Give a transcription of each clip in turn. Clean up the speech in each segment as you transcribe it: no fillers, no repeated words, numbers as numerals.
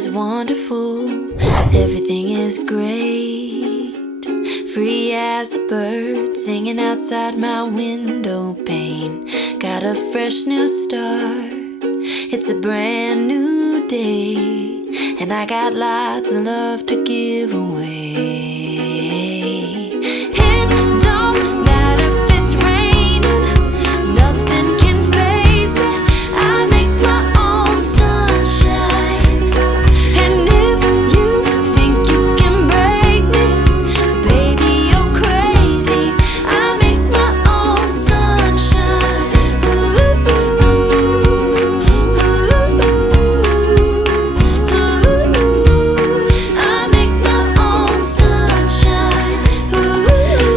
is wonderful, everything is great. Free as a bird singing outside my window pane. Got a fresh new start, it's a brand new day, and I got lots of love to give away. It don't matter if it's raining, nothing can faze me. I make my own sunshine. And if you think you can break me, baby, you're crazy. I make my own sunshine. Ooh, ooh, ooh, ooh. I make my own sunshine. Ooh, ooh, ooh,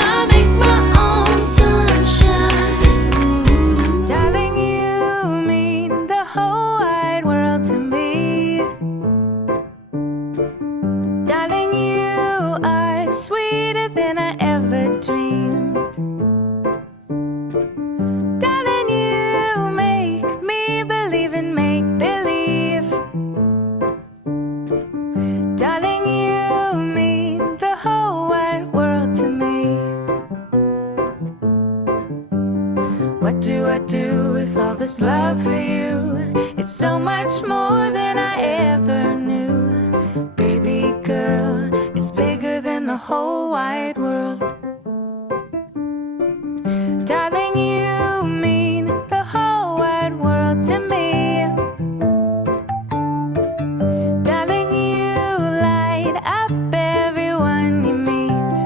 I make my own sunshine. Darling, you mean the whole wide world to me. Darling, you are sweeter than I ever dreamed. Darling, you make me believe in make-believe. Darling, you mean the whole wide world to me. What do I do with all this love for you? It's so much more than I ever knew. Baby girl, it's bigger than the whole wide world. Darling, you mean the whole wide world to me. Darling, you light up everyone you meet.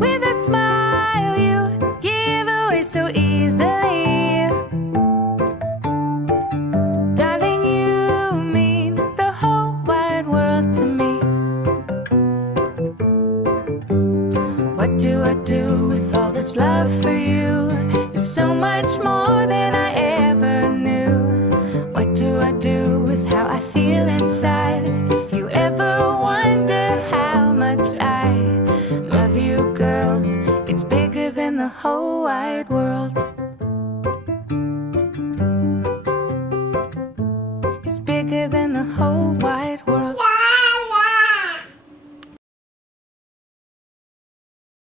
With a smile you give away so easily. Darling, you mean the whole wide world to me. What do I do with all this love for you? It's so much more than I ever knew. What do I do with how I feel inside? If you ever wonder how much I love you, girl, it's bigger than the whole wide world. It's bigger than the whole